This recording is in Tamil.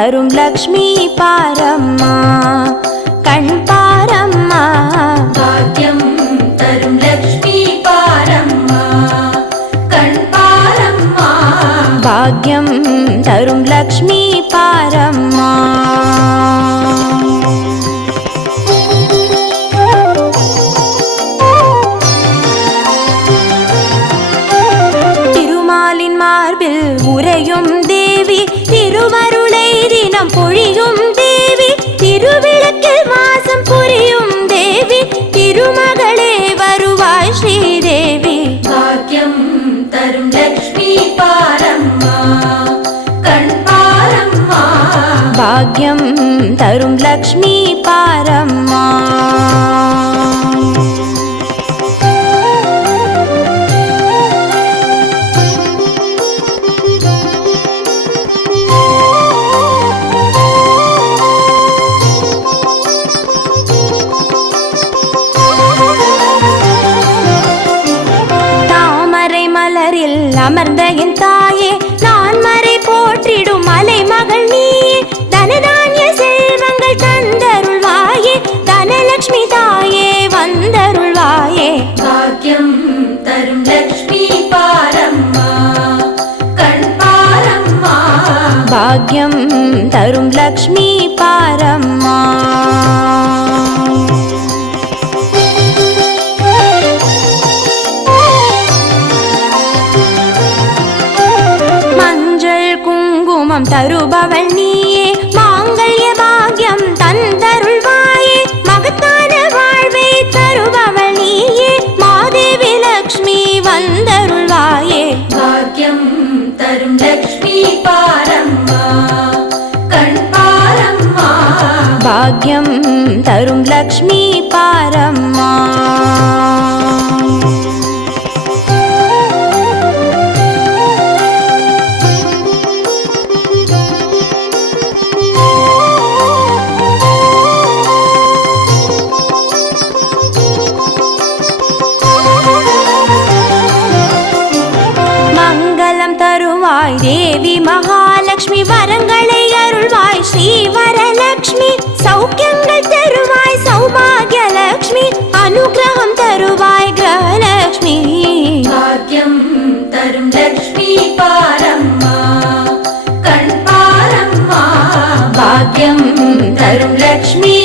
தரும் லக்ஷ்மி பாரம்மா கண் பாரம்மா பாக்கியம் தரும் லக்ஷ்மி பாரம்மா கண் பாரம்மா பாக்யம் தரும் லக்ஷ்மி பாரம்மா திருமாலின் மார்பில் உறையும் தேவி திருவருளை தினம் பொழியும் தேவி திருவிளக்கில் வாசம் புரியும் தேவி திருமகளே வருவாய் ஸ்ரீதேவி பாக்கியம் தரும் லக்ஷ்மி பாரம்மா கண் பாரம்மா பாக்யம் தரும் லக்ஷ்மி பாரம்மா அமர்ந்த என் தாயே நான் மறை போற்றிடும் மலை மகள் நீயே தனதானிய செல்வங்கள் தந்தருள்வாயே தனலட்சுமி தாயே வந்தருள்வாயே பாக்கியம் தரும் லக்ஷ்மி பாரம்மா கண் பாரம்மா பாக்யம் தரும் லக்ஷ்மி பாரம்மா தருபவள் நீயே மாங்கல்ய பாக்யம் தந்தருள்வாயே மகத்தான வாழ்வை தருபவள் நீயே மாதேவி லக்ஷ்மி வந்தருள்வாயே பாக்கியம் தரும் லக்ஷ்மி பாரம்மா கண் பாரம்மா பாக்யம் தரும் லக்ஷ்மி பாரம்மா தேவி மகாலட்சுமி வரங்களை அருள்வாய் ஸ்ரீ வரலட்சுமி சௌக்கியங்கள் தருவாய் சௌபாகிய லட்சுமி அனுகிரகம் தருவாய் கிரகலட்சுமி பாக்கியம் தரும் லக்ஷ்மி பாரம்மா கண் பாரம்மா பாக்யம் தரும் லக்ஷ்மி